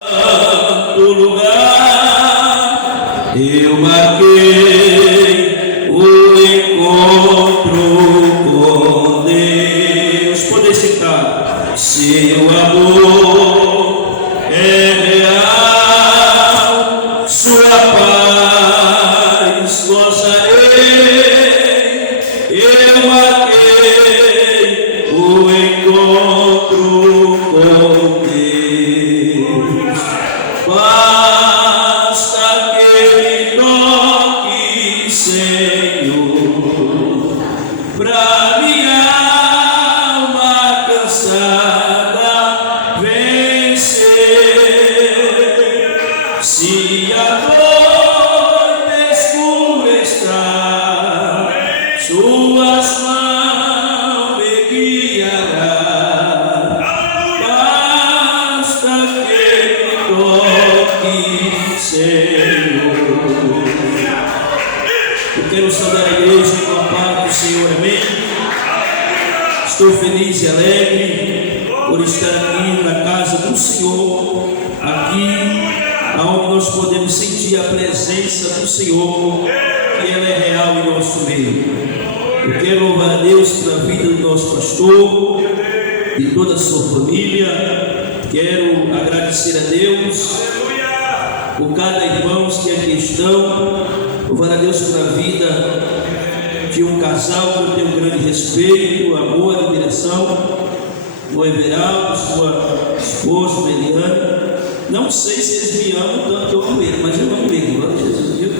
do lugar, eu marquei o encontro com Deus. Poder citar: seu amor é real, sua paz gozarei. Eu marquei o encontro com Deus. Basta que me toque, Senhor, pra minha alma cansada vencer. Se a noite escurecer, suas mãos me guiarão. Basta que me toque, Senhor. Eu quero saudar a igreja com a paz do Senhor, amém? Estou feliz e alegre por estar aqui na casa do Senhor, aqui onde nós podemos sentir a presença do Senhor, que ela é real em nosso meio. Eu quero louvar a Deus pela vida do nosso pastor, de toda a sua família. Quero agradecer a Deus por cada irmão que aqui estão. Louvar a Deus pela vida de um casal que eu tenho um grande respeito, amor, admiração, o Everaldo, sua esposa, Eliane. Não sei se eles me amam tanto que eu amo ele, mas eu amo ele, glória a Jesus, viu?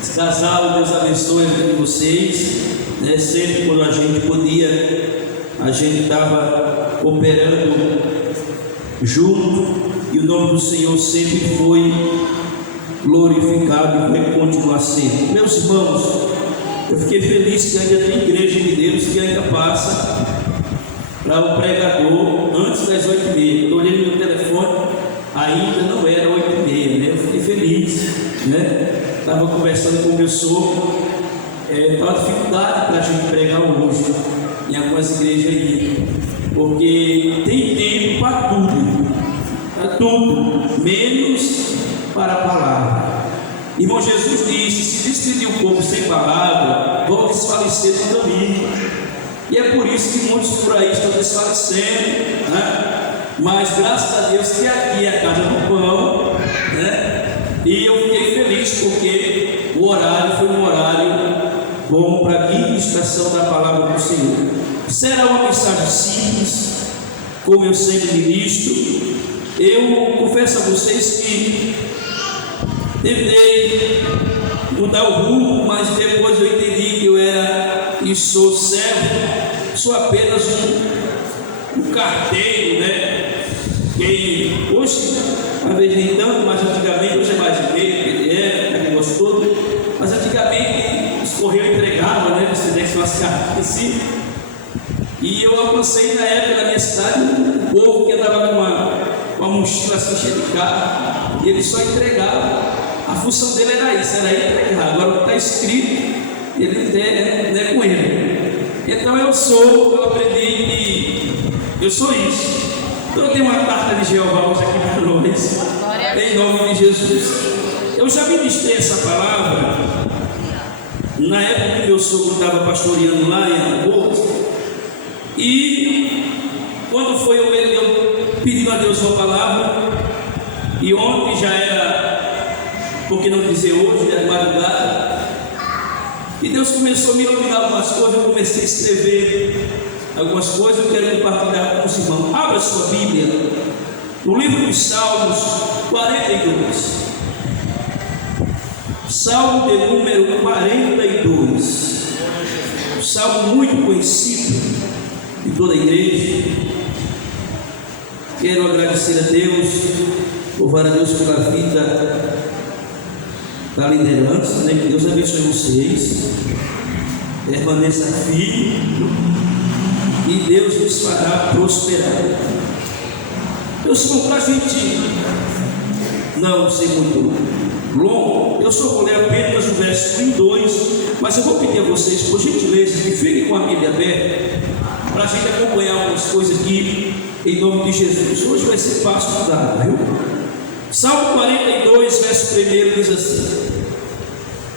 Esse casal, Deus abençoe a vida de vocês, né? Sempre quando a gente podia, a gente estava operando junto, e o nome do Senhor sempre foi glorificado e vai continuar sendo. Meus irmãos, eu fiquei feliz que ainda tem igreja de Deus que ainda passa para o pregador antes das 8h30. Eu olhei no meu telefone, ainda não era 8h30, né? Eu fiquei feliz, né? Estava conversando com o meu sogro, estava dificuldade para a gente pregar hoje em algumas igrejas aí, porque tem tempo para tudo, menos para a palavra. Irmão, Jesus disse: se despedir o povo sem palavra, vão desfalecer no caminho. E é por isso que muitos por aí estão desfalecendo, né? Mas graças a Deus que aqui é a casa do pão, né? E eu fiquei feliz porque o horário foi um horário bom para a ministração da palavra do Senhor. Será uma mensagem simples, como eu sempre ministro. Eu confesso a vocês que tentei mudar o rumo, mas depois eu entendi que eu era e sou servo, sou apenas um carteiro, né? Que hoje, às vezes nem tanto, mas antigamente, hoje é mais e-mail, PDF, aquele negócio todo, mas antigamente os correios entregavam, né? Você tem que umas cartas assim. E eu alcancei na época na minha cidade um povo que andava com uma mochila assim cheia de carro, e ele só entregava. A função dele era isso, era entregar. Agora o que está escrito, ele não é com ele. Então eu aprendi que eu sou isso. Então eu tenho uma carta de Jeová hoje aqui para nós, em nome de Jesus. Eu já ministrei essa palavra na época que meu sogro estava pastoreando lá em Alagoas, e quando foi eu pedindo a Deus uma palavra, e ontem já era, por que não dizer hoje, era madrugada, e Deus começou a me iluminar algumas coisas. Eu comecei a escrever algumas coisas, eu quero compartilhar com os irmãos. Abra sua Bíblia no livro dos Salmos 42, Salmo de número 42, um salmo muito conhecido de toda a igreja. Quero agradecer a Deus, louvar a Deus pela vida da liderança, né? Que Deus abençoe vocês, permaneça firme e Deus nos fará prosperar. Meus irmãos, para a gente não ser muito longo, eu só vou ler apenas o verso 1 e 2, mas eu vou pedir a vocês, por gentileza, que fiquem com a Bíblia aberta, para a gente acompanhar algumas coisas aqui, em nome de Jesus. Hoje vai ser fácil mudar, viu? Salmo 42, verso 1 diz assim: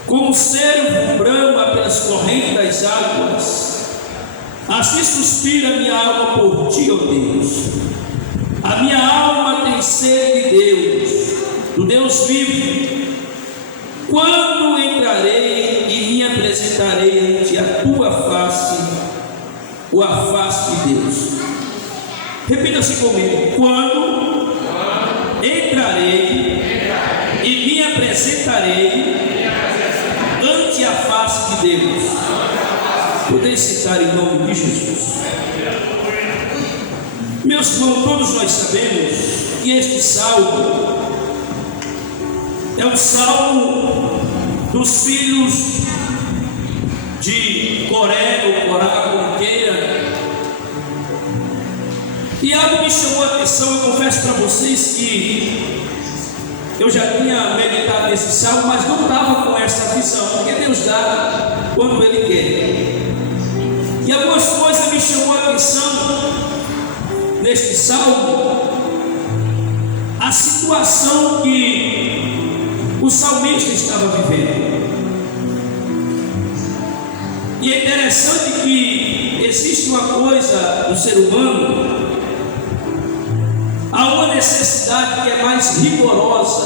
como o servo brama pelas correntes das águas, assim suspira a minha alma por ti, ó Deus. A minha alma tem sede de Deus, do Deus vivo. Quando entrarei e me apresentarei ante a tua face, ou a face de Deus? Repita-se comigo: quando entrarei e me apresentarei ante a face de Deus. Podeis citar em nome de Jesus. Meus irmãos, todos nós sabemos que este salmo é um salmo dos filhos de Coré, ou Corá, como queira. E algo me chamou a atenção. Eu confesso para vocês que eu já tinha meditado nesse salmo, mas não estava com essa visão, porque Deus dá quando Ele quer. E algumas coisas me chamou a atenção neste salmo. A situação que o salmista estava vivendo. E é interessante que existe uma coisa no ser humano, há uma necessidade que é mais rigorosa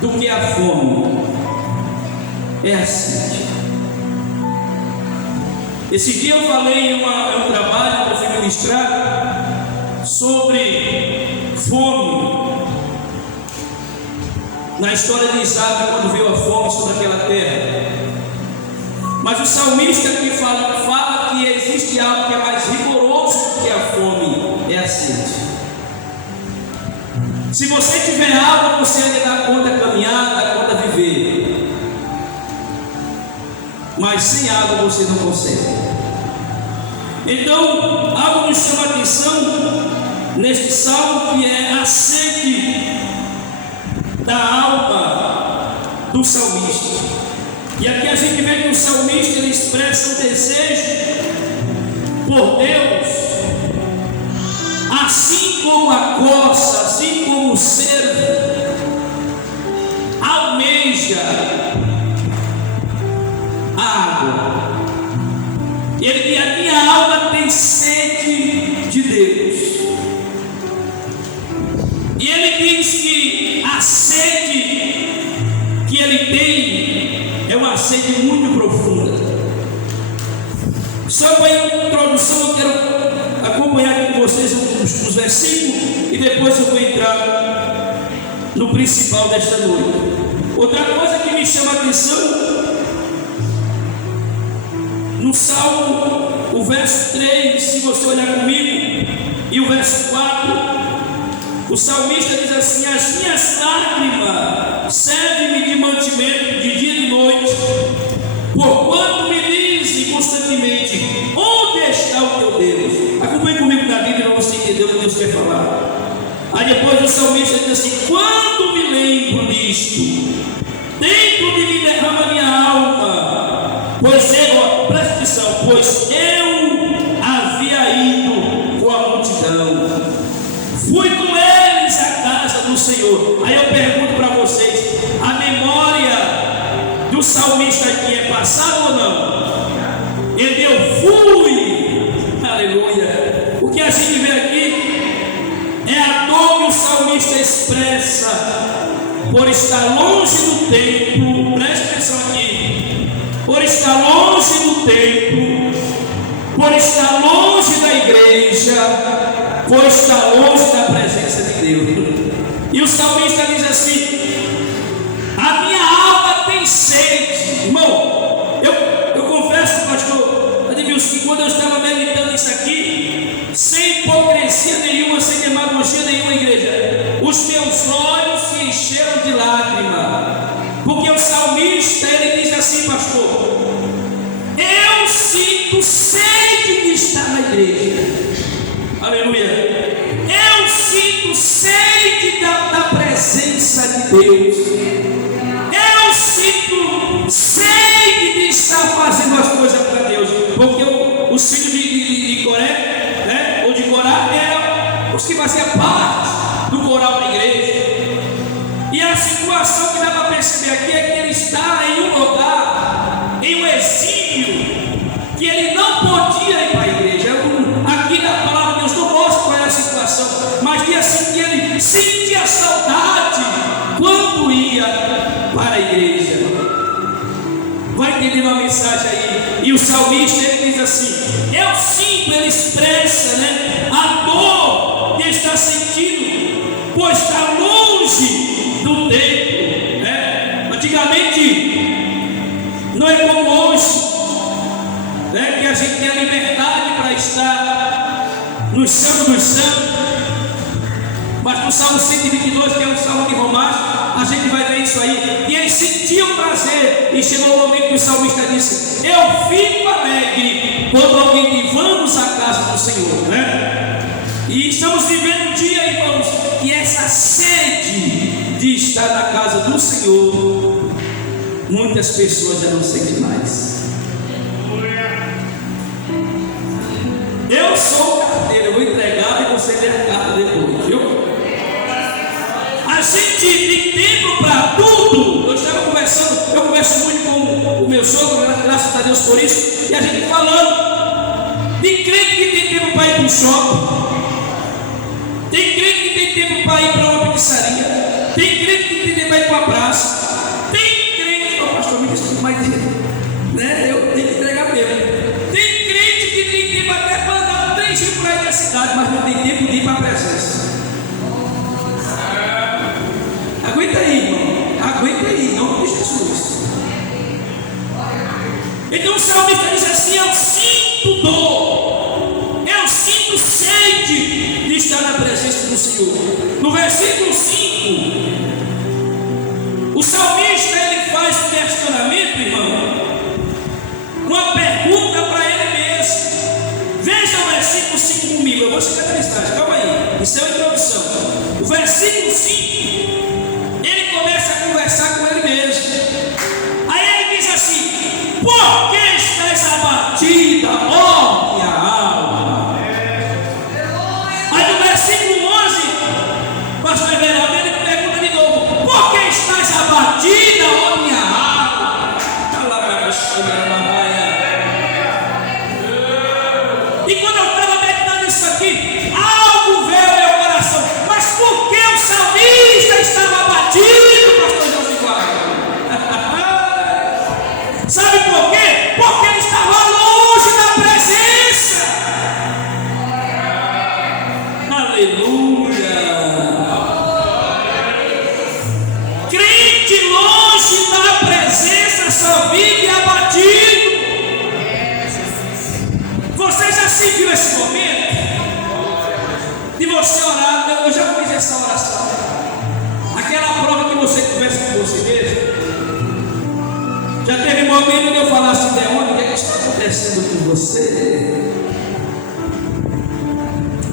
do que a fome, é a sede. Esse dia eu falei em um trabalho que eu fui ministrar sobre fome, na história de Isaac, quando veio a fome sobre aquela terra. Mas o salmista aqui fala que existe algo que é mais rigoroso do que a fome, é a sede. Se você tiver água, você ainda dá conta caminhar, dá conta viver. Mas sem água você não consegue. Então, algo nos chama a atenção neste salmo, que é a sede da alma do salmista. E aqui a gente vê que o salmista ele expressa um desejo por Deus, assim como a corça, assim como o cervo almeja a água. Ele diz: a minha alma tem sede de Deus. E ele diz que a sede que ele tem é uma sede muito profunda. Só para a introdução, eu quero acompanhar com vocês os versículos e depois eu vou entrar no principal desta noite. Outra coisa que me chama a atenção, no Salmo, o verso 3, se você olhar comigo, e o verso 4, o salmista diz assim: as minhas lágrimas servem-me de mantimento de dia e de noite, porquanto me dizem constantemente: onde está o teu Deus? Acompanhe comigo na Bíblia para você entender o que Deus quer falar. Aí depois o salmista diz assim: quando me lembro disto, dentro de mim derrama minha alma, pois eu, presta atenção, pois eu havia ido com a multidão, fui com eles à casa do Senhor. Aí eu pergunto para vocês: a memória do salmista aqui é passada ou não? Ele eu fui, aleluia. O que a gente vê aqui é a dor que o salmista expressa por estar longe do templo. Preste atenção aqui: por estar longe do templo, por estar longe da igreja, por estar longe da presença de Deus. E o salmista diz assim: a minha alma tem sede. Irmão, eu confesso, pastor Ademilson, que quando eu estava meditando isso aqui, sem hipocrisia nenhuma, sem demagogia nenhuma, igreja, os meus olhos se encheram de lágrima, porque o salmista ele diz assim: pastor, eu sinto sede de estar na igreja, aleluia, eu sinto sede da presença de situação que dá para perceber aqui é que ele está em um lugar, em um exílio, que ele não podia ir para a igreja. Aqui na palavra de Deus não mostra qual é a situação, mas diz assim que ele sentia saudade quando ia para a igreja. Vai entendendo a mensagem aí? E o salmista ele diz assim: eu sinto, ele expressa, né, a dor que está sentindo, pois está longe do templo, né? Antigamente não é como hoje, né, que a gente tem a liberdade para estar no Santo dos Santos. Mas no Salmo 122, que é um salmo de romance, a gente vai ver isso aí. E eles sentiam prazer, e chegou o momento que o salmista disse: eu fico alegre quando alguém diz vamos à casa do Senhor, né? E estamos vivendo um dia, irmãos, que essa sede de estar na casa do Senhor, muitas pessoas já não sentem mais. Eu sou o carteiro, eu vou entregar e você lê a carta depois, viu? A gente tem tempo para tudo. Eu estava conversando, eu converso muito com o meu sogro, graças a Deus por isso, e a gente falando de crente que tem tempo para ir para o shopping, tem crente que tem tempo para ir para uma pizzaria, tem crente que tem tempo para ir para a praça, tem crente, o pastor me disse mais né? Eu tenho que entregar mesmo. Tem crente que tem tempo até para andar 3 dias por aí da cidade, mas não tem tempo de ir para a presença. Aguenta aí, irmão. Aguenta aí, em nome de Jesus. Então o salmista diz assim: eu sinto dor, eu sinto sede de estar na presença do Senhor. No versículo 5, o salmista ele faz um questionamento, irmão, uma pergunta para ele mesmo. Veja o versículo 5 comigo. Eu vou chegar na listagem, calma aí. Isso é uma introdução. O versículo 5, ele começa a conversar com ele mesmo. Aí ele diz assim: por que estás abatida, ó minha alma? Aí no versículo 11, pastor Everaldo, ele pergunta de novo: por que estás abatida, ó minha alma? E quando eu estava meditando isso aqui, algo veio ao meu coração. Mas por que o salmista estava abatido, pastor Josivar? Sabe por quê? Porque ele estava longe da presença. Aleluia. Crente longe da presença só vive abatido. Você já sentiu esse momento de você orar? Eu já fiz essa oração. Aquela prova que você conversa com você mesmo. Já teve momento de eu falar assim: demônio, o que está acontecendo com você?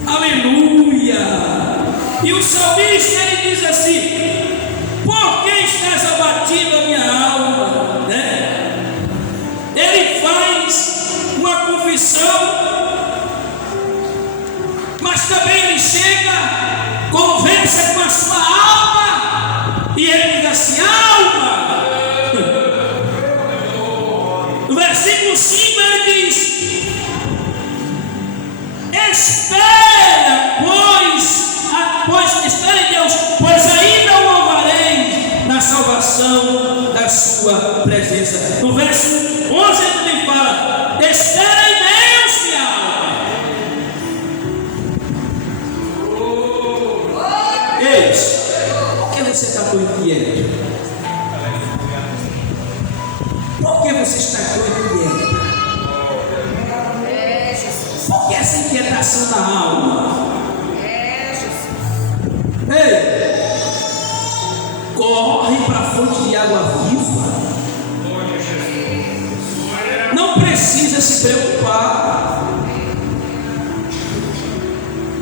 Aleluia. E o salmista ele diz assim: por que estás abatida, minha alma? Né? Ele faz uma confissão, mas também ele chega, conversa com a sua alma, e ele diz assim: alma. No versículo 5 ele diz: espera, pois espera em Deus, pois ainda o louvarei na salvação da sua presença. No verso 11 ele também fala: espera em Deus, minha alma. Ei, por que você está tão inquieto? Por que você está tão inquieto? Por que essa inquietação da alma? Ei, corre para a fonte de água viva. Não precisa se preocupar.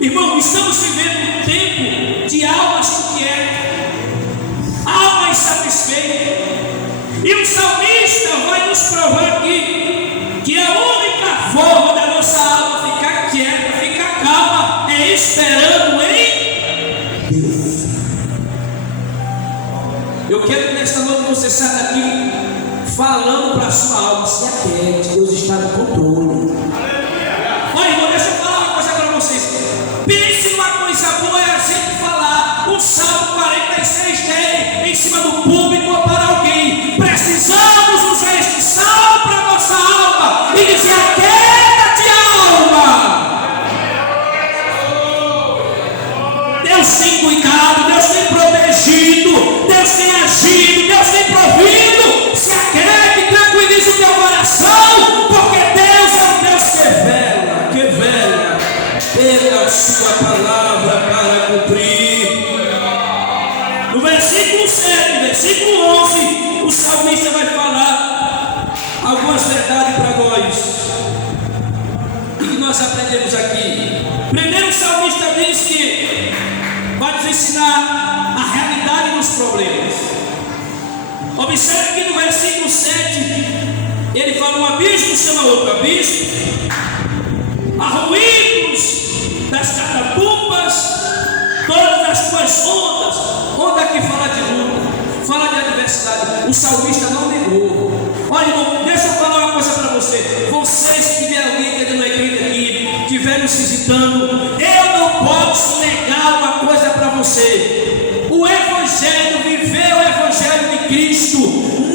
Irmão, estamos vivendo um tempo de almas inquietas, alma insatisfeita. E o salmista vai nos provar aqui que a única forma da nossa alma ficar quieta, ficar calma, é esperando em Deus. Eu quero que nesta noite você saia daqui falando para a sua alma: se aquiete, Deus está no controle. Olha, irmão, deixa eu falar uma coisa para vocês. Pense numa coisa boa, é a gente falar o Salmo 46 dele em cima do público ou para alguém. Precisamos usar este salmo para a nossa alma e dizer: aquieta-te, alma. Deus tem cuidado, Deus tem protegido, Deus tem agido, Deus tem provido. Se aquiete, tranquilize o teu coração, porque Deus é um Deus que vela pela sua palavra para cumprir. No versículo 7, versículo 11, o salmista vai falar algumas verdades para nós. O que nós aprendemos aqui? Primeiro, o salmista diz que vai nos ensinar a realidade dos problemas. Observe que no versículo 7 ele fala: um abismo chama outro abismo, há ruídos das catapultas, todas as tuas ondas. Onda aqui fala de luta, fala de adversidade. O salmista não negou. Olha, irmão, deixa eu falar uma coisa para você. Vocês que tiver alguém que não é crente aqui, estiver nos visitando, eu não posso negar uma coisa para você. O Evangelho, viver o Evangelho de Cristo,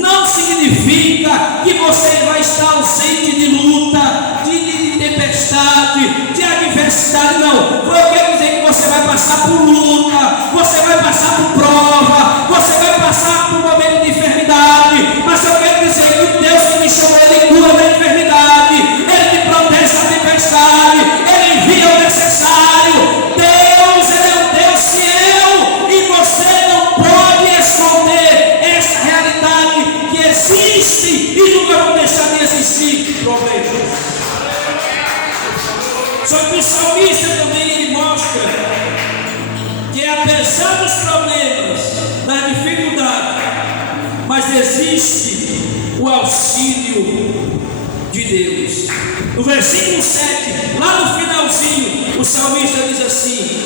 não significa que você vai estar ausente de luta, de tempestade, de adversidade. Não, eu quero dizer que você vai passar por luta, você vai passar por prova, você vai passar por momento de enfermidade, mas eu quero dizer que o Deus que me chamou, Ele cura da enfermidade, Ele te protege da tempestade, Ele envia o necessário. Deus, Ele é um Deus fiel, e você não pode esconder essa realidade que existe e nunca vai deixar de existir problemas. Só que o salmista também ele mostra que apesar dos problemas, da dificuldade, mas existe o auxílio de Deus. No versículo 7, lá no finalzinho, o salmista diz assim,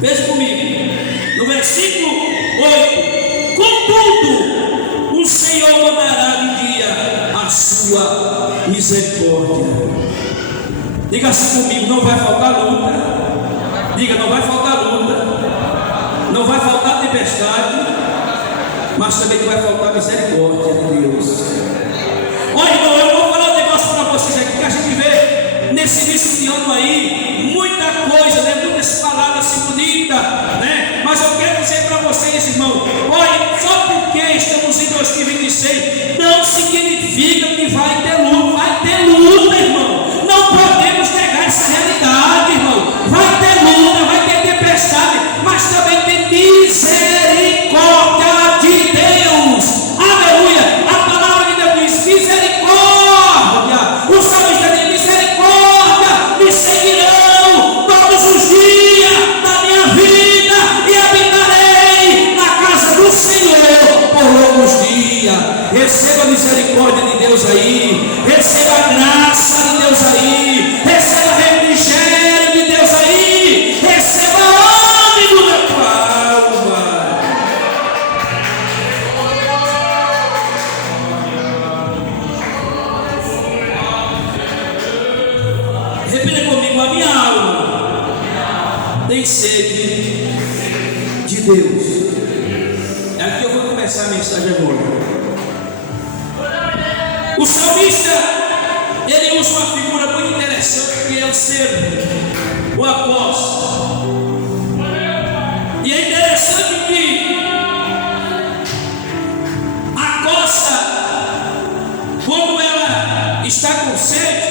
veja comigo, no versículo 8: contudo, o Senhor mandará de dia a sua misericórdia. Diga assim comigo: não vai faltar luta. Diga: não vai faltar luta, não vai faltar tempestade, mas também não vai faltar misericórdia de Deus. Olha, irmão, eu vou falar um negócio para vocês aqui, que a gente vê nesse início de ano aí muita coisa, né? Muitas palavras assim bonitas, né? Mas eu quero dizer para vocês, irmão, olha, só porque estamos em 2026 não significa que vai ter luta. Vai ter luta, irmão. Não podemos negar essa realidade, irmão. Vai ter luta, vai ter tempestade, mas também tem misericórdia de Deus. Aleluia. A palavra de Deus diz misericórdia. O salmista diz: misericórdia me seguirão todos os dias da minha vida, e habitarei na casa do Senhor por longos dias. Receba a misericórdia de Deus aí, receba a graça de Deus aí, receba refrigério de Deus aí, receba ânimo na tua alma. Repita comigo: a minha alma tem sede de Deus. É aqui eu vou começar a mensagem agora. O salmista, ele usa uma figura muito interessante, que é o servo, o apóstolo. E é interessante que a costa, quando ela está com sede,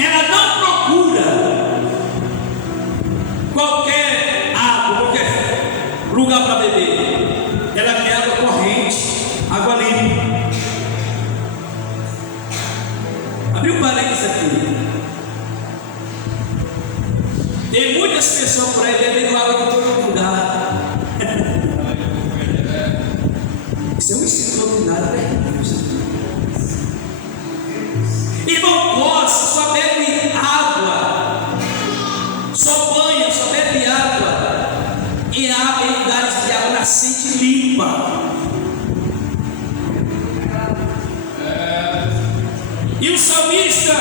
ela não procura qualquer água, qualquer lugar para beber. Ela quer água corrente, água limpa. Abriu parênteses aqui. Tem muitas pessoas por aí bebendo água de todo lugar. Isso é um ensino doutrinário, né? Irmão, coça, só bebe água, só banha, só bebe água. limpa. E o salmista,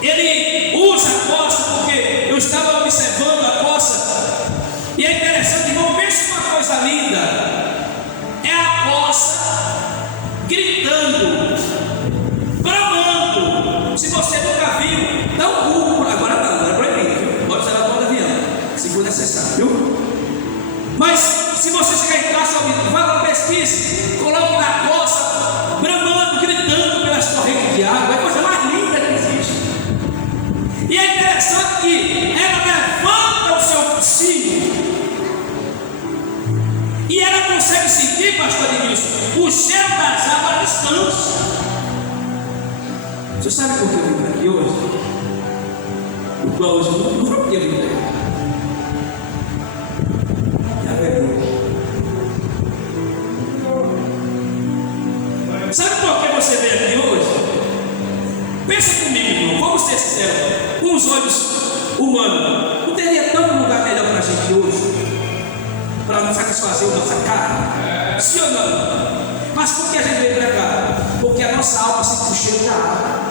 ele usa a coça, porque eu estava observando a coça, e é interessante, irmão, pense uma coisa linda, é a coça gritando, bramando. Se você nunca viu, dá um Google, agora é proibido, viu? Pode ser na porta do avião, se for necessário, viu? Mas se você chegar em casa, vá lá, pesquise, coloque na coça, bramando, gritando pelas correntes de água, é a coisa mais linda que existe. E é interessante que ela levanta o seu focinho e ela consegue sentir, pastor Edilson, o cheiro das águas à distância. Você sabe por que eu vim para aqui hoje? O qual hoje não foi porque eu vim para aqui. Sabe por que você veio aqui hoje? Pensa comigo, irmão, vamos ser sinceros, com os olhos humanos, não teria tanto lugar melhor para a gente hoje, para nos satisfazer a nossa carne? Sim ou não? Mas por que a gente veio para cá? Porque a nossa alma se puxou da água.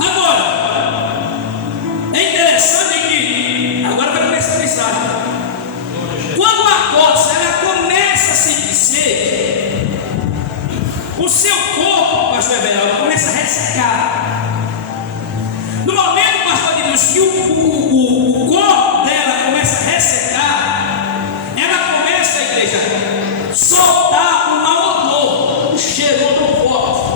Agora, é interessante que, agora vai começar a mensagem. Quando a coça ela começa a sentir sede, o seu corpo, pastor Everaldo, começa a ressecar. No momento, pastor Deus, que o corpo dela começa a ressecar, ela começa, a igreja, soltar um mau odor, um cheiro, um odor forte.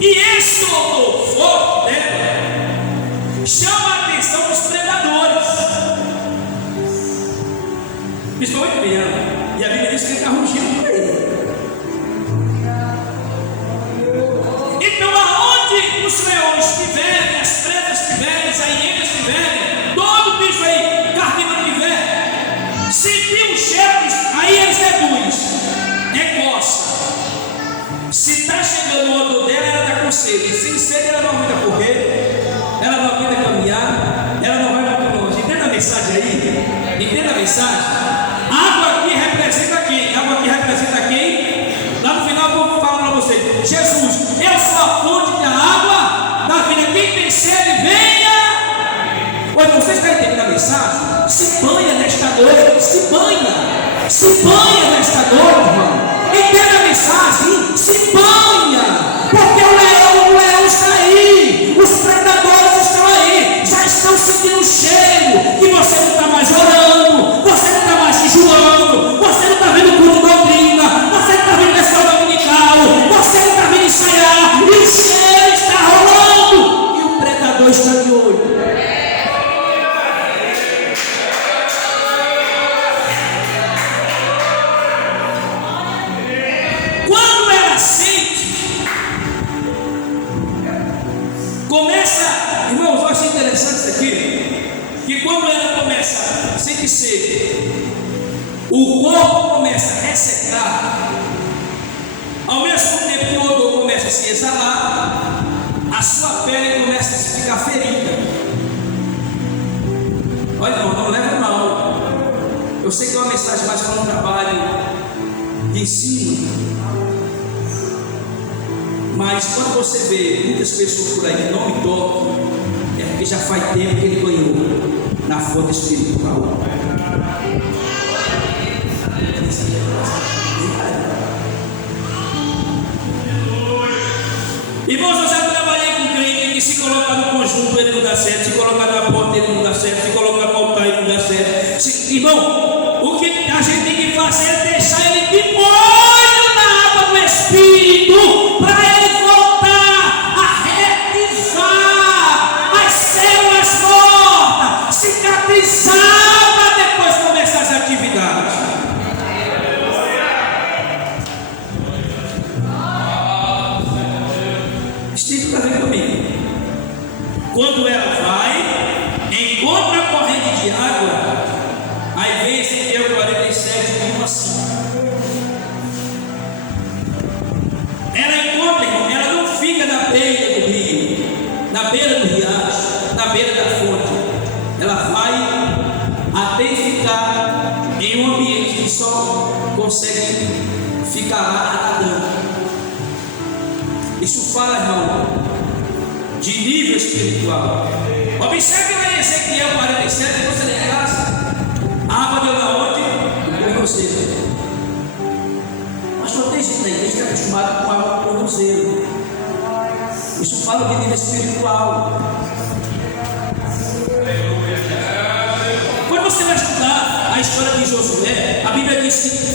E esse odor forte dela chama a atenção dos predadores. Principalmente Biano. E a Bíblia diz que ele está rugindo por aí. Então, aonde os leões estiverem, as pretas estiverem, as hienas estiverem, todo bicho aí, carnívoro tiver, sentir o cheiro, aí eles deduzem, é coça. Se está chegando o odor dela, ela está com sede. Sem sede, ela não aguenta correr, ela não aguenta caminhar, ela não vai muito longe. Entenda a mensagem aí? Entenda a mensagem? Água aqui representa quem? Água aqui representa quem? Lá no final eu vou falar para vocês. Jesus, eu sou a fonte da água da vida. Quem tem sede, venha. Oi, você está entendendo a mensagem? Se banha nesta noite. Se banha. Se banha nesta noite, irmão. Entenda a mensagem. Se banha. Porque o leão está aí. Os predadores estão aí. Já estão sentindo o cheiro. E você não está mais orando. Você não está mais jejuando. Você não está vendo culto de doutrina. Você não está vendo escola dominical. Você não está vendo ensaiar. E o cheiro está rolando. E o predador está de olho. Quando ela sente, começa, irmãos, eu achei interessante isso aqui, que quando ela começa a sentir sede, o corpo começa a ressecar, ao mesmo tempo que o odor começa a se exalar, a sua pele começa a ficar ferida. Olha, irmão, não leva mal. Eu sei que é uma mensagem mais para um trabalho de ensino. Mas quando você vê muitas pessoas por aí que não me tocam, é porque já faz tempo que ele ganhou na fonte espiritual. Irmãos, eu já trabalhei com crente que se colocar no conjunto ele não dá certo, se colocar na porta ele não dá certo, se colocar no altar ele não dá certo. Irmão, o que a gente tem que fazer é deixar ele de molho na água do Espírito, para ele voltar a reativar as células mortas, cicatrizar para depois começar as atividades. Estive para ver comigo. Quando ela vai, encontra a corrente de água, aí vem Ezequiel 47, assim. Ela encontra, irmão, ela não fica na beira do rio, na beira do riacho, na beira da fonte. ficar lá nadando. Isso fala, irmão, de nível espiritual. Observe lá em Ezequiel 47, você tem graça. A água deu na onde? No tornozelo. Mas não tem gente na igreja que é acostumado com água no tornozelo. Isso fala de nível espiritual. Quando você vai estudar a história de Josué, a Bíblia diz que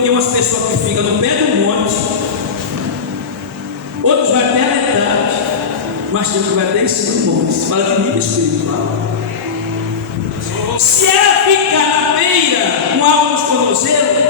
tem umas pessoas que ficam no pé do monte, outros vai até a metade, mas tem que vai até em cima do monte. Fala de nível espiritual. Se ela ficar na beira com água nos tornozelos,